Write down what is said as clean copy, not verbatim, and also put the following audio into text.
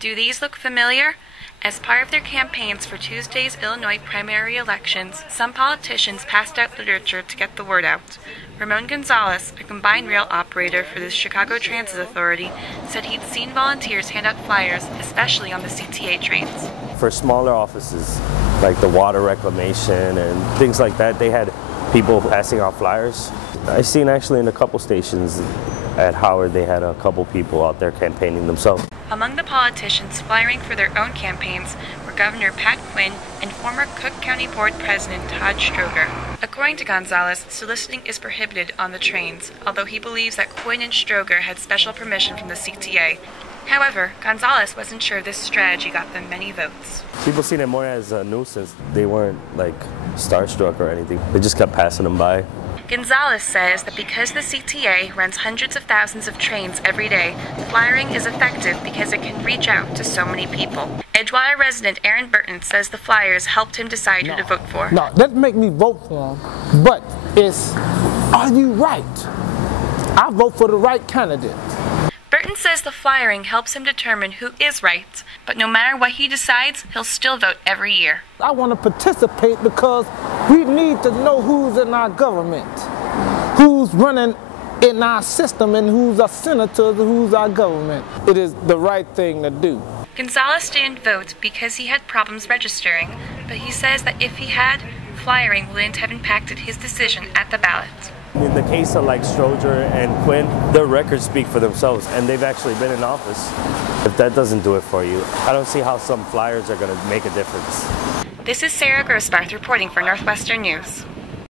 Do these look familiar? As part of their campaigns for Tuesday's Illinois primary elections, some politicians passed out literature to get the word out. Ramon Gonzalez, a combined rail operator for the Chicago Transit Authority, said he'd seen volunteers hand out flyers, especially on the CTA trains. For smaller offices, like the water reclamation and things like that, they had people passing out flyers. I've seen actually in a couple stations at Howard, they had a couple people out there campaigning themselves. Among the politicians flyering for their own campaigns were Governor Pat Quinn and former Cook County Board President Todd Stroger. According to Gonzalez, soliciting is prohibited on the trains, although he believes that Quinn and Stroger had special permission from the CTA. However, Gonzalez wasn't sure this strategy got them many votes. People seen it more as a nuisance. They weren't like starstruck or anything. They just kept passing them by. Gonzalez says that because the CTA runs hundreds of thousands of trains every day, flyering is effective because it can reach out to so many people. Edgewater resident Aaron Burton says the flyers helped him decide who to vote for. No, that make me vote for him, but it's, are you right? I vote for the right candidate. Burton says the flyering helps him determine who is right, but no matter what he decides, he'll still vote every year. I want to participate because we need to know who's in our government, who's running in our system, and who's our senators, and who's our government. It is the right thing to do. Gonzalez didn't vote because he had problems registering, but he says that if he had, flyering wouldn't have impacted his decision at the ballot. In the case of like Stroger and Quinn, their records speak for themselves, and they've actually been in office. If that doesn't do it for you, I don't see how some flyers are going to make a difference. This is Sarah Grossbarth reporting for Northwestern News.